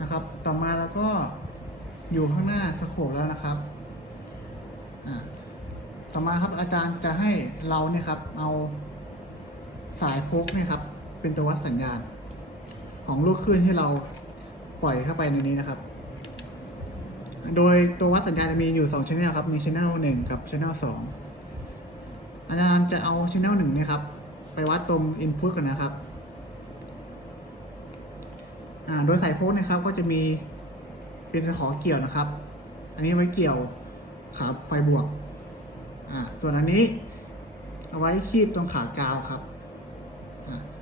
นะครับ ต่อมาแล้วก็อยู่ข้างหน้าสโคปแล้วนะครับ ต่อมาครับอาจารย์จะให้เราเนี่ยครับ เอาสายโพกเนี่ยครับ เป็นตัววัดสัญญาณ ของลูกคลื่นที่เราปล่อยเข้าไปในนี้นะครับ โดยตัววัดสัญญาณจะมีอยู่2 channel ครับ มี channel 1กับ channel 2อาจารย์จะเอา channel 1เนี่ยครับ ไปวัดตรง input ก่อนนะครับ โดยสายโพสต์นะครับก็จะมีเป็นขอเกี่ยวนะครับ อันนี้ไว้เกี่ยวขาไฟบวกอ่าส่วนอันนี้เอาไว้คีบตรงขากาวครับ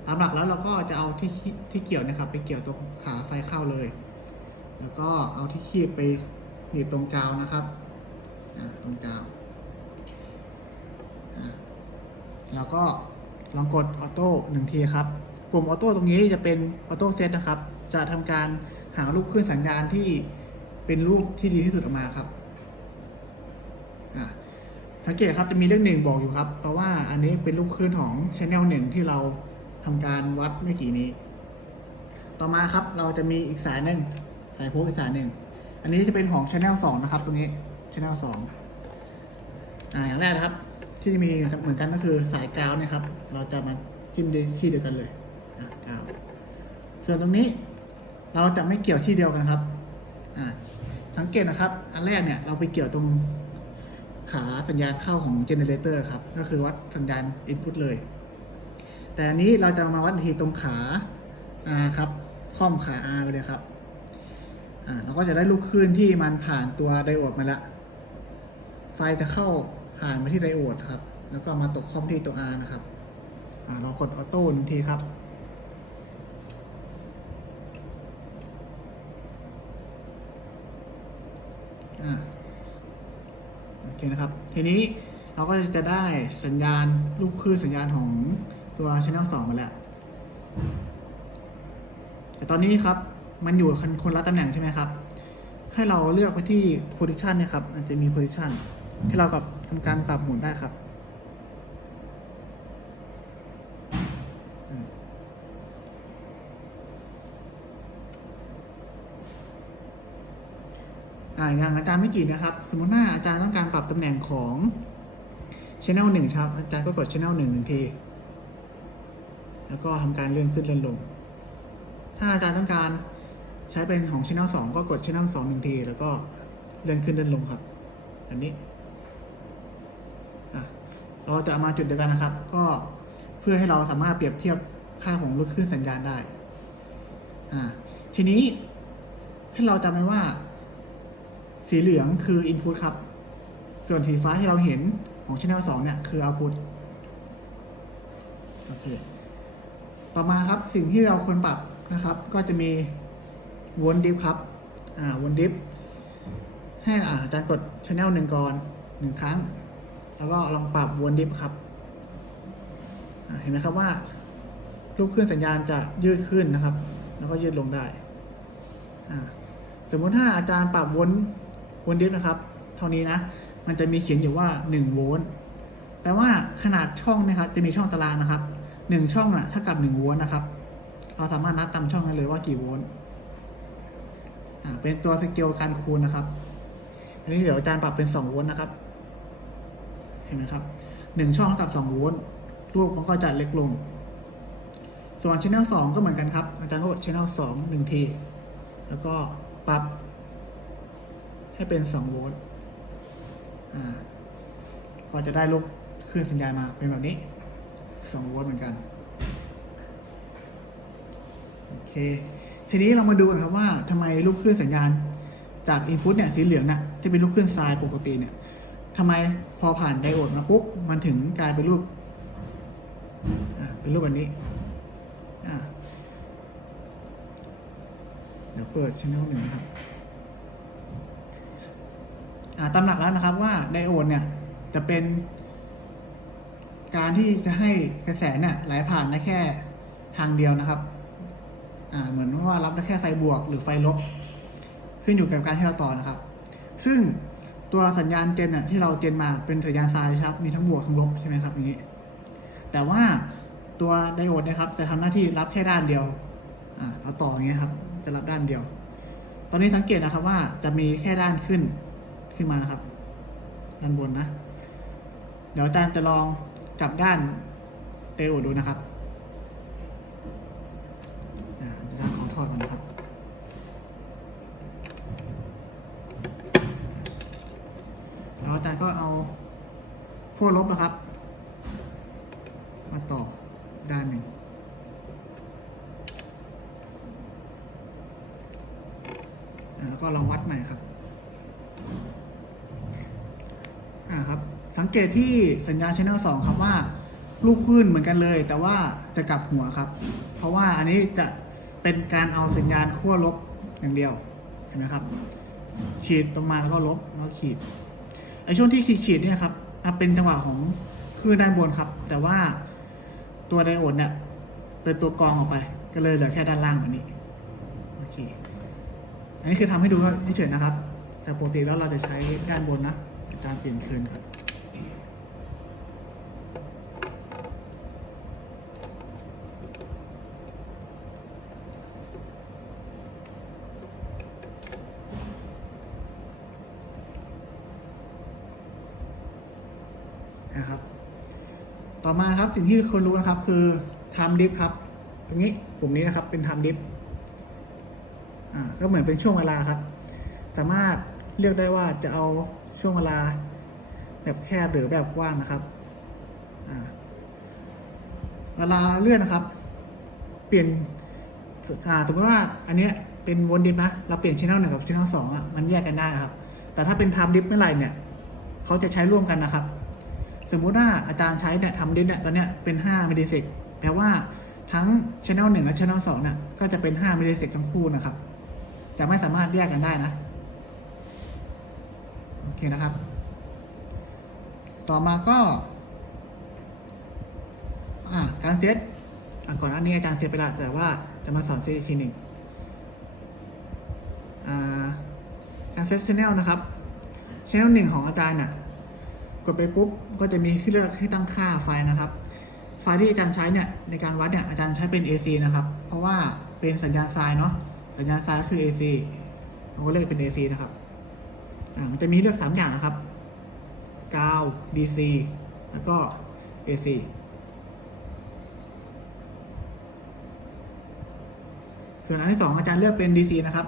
ตามหลักแล้วเราก็จะเอาที่ที่เกี่ยวนะครับ ไปเกี่ยวตรงขาไฟเข้าเลย แล้วก็เอาที่คีบไปหนีบตรงกาวนะครับตรงกาวแล้วก็ลองกดออโต้หนึ่งทีครับ ปุ่มออโต้ตรงนี้จะเป็นออโต้เซตนะครับ จะทำการหารูปขึ้นสัญญาณที่เป็นรูปที่ดีที่สุดออกมาครับสังเกตครับจะมีเลขหนึ่งบอกอยู่ครับ เพราะว่าอันนี้เป็นรูปคลื่นของชแนลหนึ่งที่เราทำการวัดเมื่อกี้นี้ ต่อมาครับเราจะมีอีกสายหนึ่งสายโพกอีกสายหนึ่งอันนี้จะเป็นของชแนลสองนะครับ ตรงนี้ชแนลสองอ่าอย่างแรกนะครับ ที่จะมีเหมือนกันก็คือสายกาวเนี่ยครับ เราจะมาจิ้มด้วยที่เดียวกันเลยกาวส่วนตรงนี้ เราจะไม่เกี่ยวที่เดียวกันครับอสังเกตนะครับ อันแรกเนี่ยเราไปเกี่ยวตรงขาสัญญาณเข้าของเจเนเรเตอร์ครับ ก็คือวัดสัญญาณ input เลย แต่อันนี้เราจะมาวัดทีตรงขา R ครับค่อมขา R ไปเลยครับอ่าเราก็จะได้ลูกคลื่นที่มันผ่านตัวไดโอดมาล้วไฟจะเข้าผ่านมาที่ไดโอดครับ แล้วก็มาตกค่อมที่ตัว R นะครับอ่าเรากดออโต้ทีครับ อ่าโอ เคนะครับ ทีนี้เราก็จะได้สัญญาณรูปคลื่นสัญญาณของตัว Channel 2มาแล้ว แต่ตอนนี้ครับมันอยู่คนคนละตำแหน่งใช่ไหมครับ ให้เราเลือกไปที่ position เนะครับมันจะมี position ที่เรากับทำการปรับหมุนได้ครับ อ่าอย่างอาจารย์ไม่กี่นะครับ สมมติว่าอาจารย์ต้องการปรับตำแหน่งของ channel หนึ่งครับ อาจารย์ก็กด channel หนึ่งหนึ่งที แล้วก็ทำการเลื่อนขึ้นเลื่อนลง ถ้าอาจารย์ต้องการใช้เป็นของ channel 2 ก็กด channel 2หนึ่งที แล้วก็เลื่อนขึ้นเลื่อนลงครับแบบนี้ เราจะเอามาจุดเดียวกันนะครับ ก็เพื่อให้เราสามารถเปรียบเทียบค่าของลูกคลื่นสัญญาณได้อ่าทีนี้ให้เราจำไว้ว่า สีเหลืองคือ input ครับ ส่วนสีฟ้าที่เราเห็นของ channel 2 เนี่ยคือ output โอเค ต่อมาครับสิ่งที่เราควรปรับนะครับ ก็จะมีวนดิฟครับ อ่าวนดิฟให้อ่าอาจารย์กดช anel หนึ่งก่อนหนึ่งครั้ง แล้วก็ลองปรับวนดิฟครับ เห็นไหมครับว่าลูกคลื่นสัญญาณจะยืดขึ้นนะครับ แล้วก็ยืดลงได้ สมมุติถ้าอาจารย์ปรับวน วนดิฟนะครับเท่านี้นะ มันจะมีเขียนอยู่ว่า1โวลต์แปลว่าขนาดช่องนะครับจะมีช่องตารางนะครับหนึ่งช่องน่ะเท่ากับหนึ่งโวลต์นะครับ เราสามารถนับตามช่องได้เลยว่ากี่โวลต์อ่าเป็นตัวสเกลการคูณนะครับ อันนี้เดี๋ยวอาจารย์ปรับเป็นสองโวลต์นะครับ เห็นไหมครับหนึ่งช่องเท่ากับสองโวลต์รูปมันก็จะเล็กลง ส่วน channel สองก็เหมือนกันครับ อาจารย์ก็กด channel สองหนึ่งที แล้วก็ปรับ ให้เป็นสองโวลต์ก็จะได้รูปคลื่นสัญญาณมาเป็นแบบนี้สองโวลต์เหมือนกันโอเคทีนี้เรามาดูกันครับว่าทำไมลูกคลื่นสัญญาณจาก Input เนี่ยสีเหลืองน่ะที่เป็นลูกคลื่นทรายปกติเนี่ยทำไมพอผ่านไดโอดมาปุ๊บมันถึงกลายเป็นรูปอะเป็นรูปแบบนี้อะเดี๋ยวเปิดช anel หนึ่งครับ ตาหลักแล้วนะครับว่าไดโอดเนี่ยจะเป็น การที่จะให้กระแสเนี่ยไหลผ่านได้แค่ทางเดียวนะครับ อ่า เหมือนว่ารับได้แค่ไฟบวกหรือไฟลบ ขึ้นอยู่กับการที่เราต่อนะครับ ซึ่งตัวสัญญาณเจนอะที่เราเจนมาเป็นสัญญาณทรายครับ มีทั้งบวกทั้งลบใช่ไหมครับอย่างนี้ แต่ว่าตัวไดโอดนะครับ จะทำหน้าที่รับแค่ด้านเดียว อ่าเราต่ออย่างเงี้ยครับ จะรับด้านเดียว ตอนนี้สังเกตนะครับว่าจะมีแค่ด้านขึ้น ขึ้นมานะครับ ด้านบนนะ เดี๋ยวอาจารย์จะลองกลับด้านเตโอดูนะครับอาจารย์ขอถอดก่อนนะครับแล้วอาจารย์ก็เอาขั้วลบนะครับ มาต่อด้านหนึ่งแล้วก็ลองวัดใหม่ครับ อ่าครับ สังเกตที่สัญญาณ Channel 2 ครับว่าลูกคลื่นเหมือนกันเลย แต่ว่าจะกลับหัวครับ เพราะว่าอันนี้จะเป็นการเอาสัญญาณขั้วลบอย่างเดียวเห็นไหมครับ ขีดตรงมาแล้วก็ลบแล้วขีดไอช่วงที่ขีดขีดเนี่ยครับเป็นจังหวะของคลื่นด้านบนครับ แต่ว่าตัวไดโอดเนี่ยเป็นตัวกรองออกไป ก็เลยเหลือแค่ด้านล่างแบบนี้โอเคอันนี้คือทำให้ดูเฉยๆนะครับ แต่ปกติแล้วเราจะใช้ด้านบนนะการเปลี่ยนคืนครับ นะครับ ต่อมาครับสิ่งที่คนรู้นะครับ คือ time diff ครับ ตรงนี้ปุ่มนี้นะครับเป็น time diff อ่าก็เหมือนเป็นช่วงเวลาครับ สามารถเลือกได้ว่าจะเอาช่วงเวลาแบบแคบหรือแบบกว้างนะครับเวลาเลื่อนนะครับ เปลี่ยนอ่าสมมติว่าอันนี้เป็นวนดิฟนะ เราเปลี่ยนช่องหนึ่งกับช่องสองอะมันแยกกันได้ครับ แต่ถ้าเป็นไทม์ดิฟเมื่อไหร่เนี่ย เขาจะใช้ร่วมกันนะครับ สมมุติว่าอาจารย์ใช้เนี่ยทำดิฟเนี่ยตอนเนี้ยเป็น5มิลลิเซกแปลว่าทั้ง Channel 1 และ Channel 2เนี่ยก็จะเป็น5มิลลิเซกทั้งคู่นะครับ จะไม่สามารถแยกกันได้นะ โอเคนะครับ ต่อมาก็อาการเซตก่อนอันนี้อาจารย์เซตไปแล้วแต่ว่าจะมาสอนเซตอีกทีหนึ่งการเซตชแนลนะครับชแนลหนึ่งของอาจารย์น่ะ กดไปปุ๊บก็จะมีให้เลือกให้ตั้งค่าไฟล์นะครับ ไฟล์ที่อาจารย์ใช้เนี่ยในการวัดเนี่ยอาจารย์ใช้เป็น AC นะครับ เพราะว่าเป็นสัญญาณไซน์เนาะสัญญาณไซน์ก็คือ AC เราก็เลือกเป็น AC นะครับอ่ามันจะมีเลือก 3 อย่างนะครับกาว DC แล้วก็ AC ส่วนอันที่สองอาจารย์เลือกเป็น DC นะครับ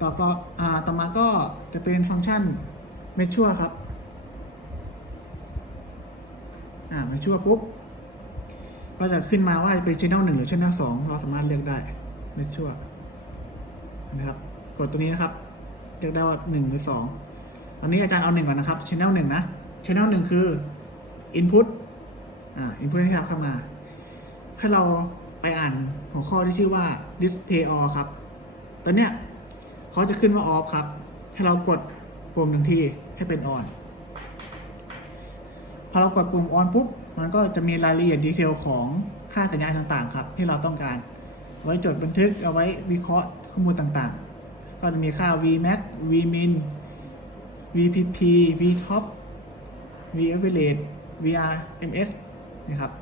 ต่อก็อ่าต่อมาก็จะเป็นฟังก์ชัน m e a s u r e ครับอ่า m e a s u r e ปุ๊บก็จะขึ้นมาว่าเป็น channel 1 หรือ channel 2 เราสามารถเลือกได้ m e a s u r e นะครับ กดตัวนี้นะครับ เลือกได้ว่า 1 หรือ 2 อันนี้อาจารย์เอา 1 ก่อนนะครับ channel 1 นะ channel 1 คือ input อ่า input ที่รับเข้ามา ให้เราไปอ่านหัวข้อที่ชื่อว่า display all ครับตัวเนี้ย เขาจะขึ้นว่า off ครับ ให้เรากดปุ่มหนึ่งทีให้เป็น on พอเรากดปุ่ม on ปุ๊บ มันก็จะมีรายละเอียดดีเทลของค่าสัญญาณต่างๆ ครับ ที่เราต้องการ ไว้จดบันทึกเอาไว้วิเคราะห์ข้อมูลต่างๆ ก็จะมีค่า vmax vmin vpp vtop vaverage vrms นะครับ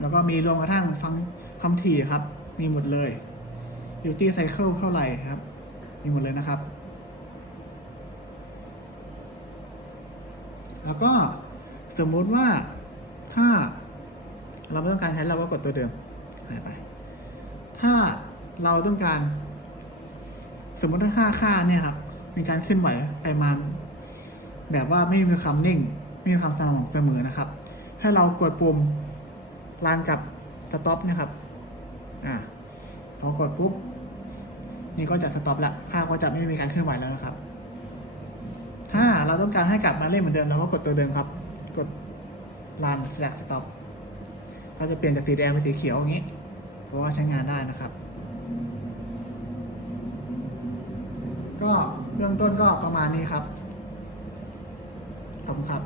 แล้วก็มีรวมกระทั่งฟังคำถี่ครับ มีหมดเลย duty cycle เท่าไหร่ครับ มีหมดเลยนะครับ แล้วก็สมมุติว่าถ้าเราไม่ต้องการใช้เราก็กดตัวเดิมหายไป ถ้าเราต้องการ สมมติถ้าค่าค่าเนี่ยครับมีการขึ้นไหวไปมาแบบว่าไม่มีคำนิ่ง ไม่มีคำสม่ำเสมอนะครับ ให้เรากดปุ่มลานกับสต็อปนี่ยครับ อ่าพอกดปุ๊บ นี่ก็จะสต็อปละภาพก็จะไม่มีการเคลื่อนไหวแล้วนะครับ ถ้าเราต้องการให้กลับมาเล่นเหมือนเดิมเราก็กดตัวเดิมครับ กด run slash stop ก็จะเปลี่ยนจากสีแดงเป็นสีเขียวอย่างนี้ เพราะว่าใช้งานได้นะครับ ก็เบื้องต้นก็ประมาณนี้ครับขอบคุณครับ